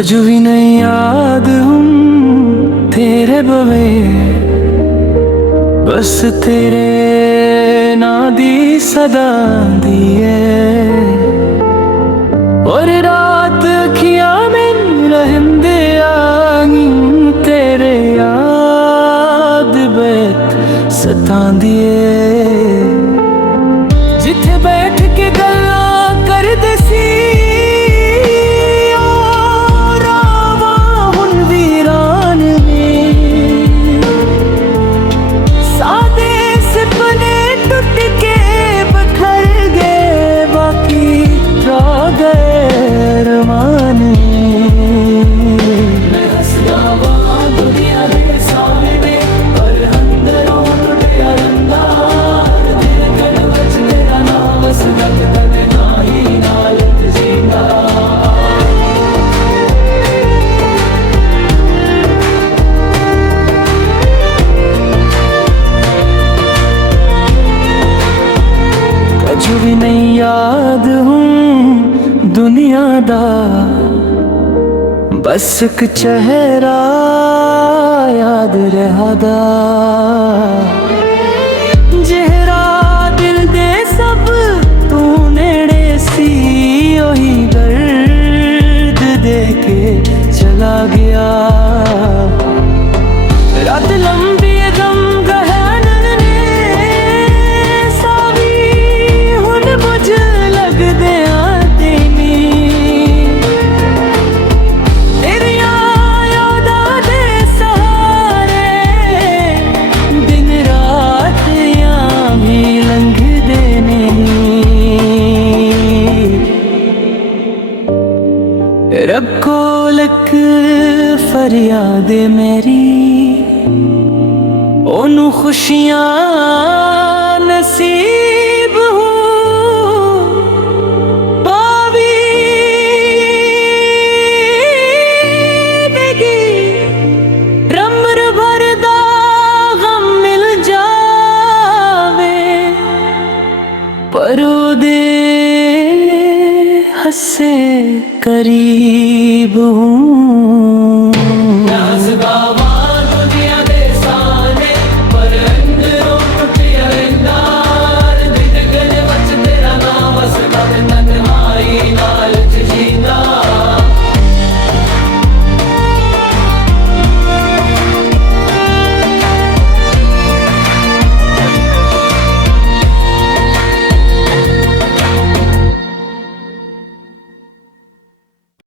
कजू भी नहीं याद हूँ तेरे बवे, बस तेरे ना दी सदा दिए और रात खिया में रहंदे आगी तेरे याद बेत सतांदिए। जिथे बैठ के गल्ला कर दसी कजू भी नहीं याद हूँ दुनिया दा, बस एक चेहरा याद रहादा जेहरा दिल दे सब तू नेड़े सी ओही दर्द दे के चला गया। रात लंबी गम गहन ने सावी हुन मुझ लग दे आतेनी तेरिया यादा दे सहारे दिन रात यां भी लंघ देने। रब को लक फरियाद मेरी ओनू खुशियां नसीब हो पावी देगी रमर भरदा गम मिल जावे पर दे हसे करी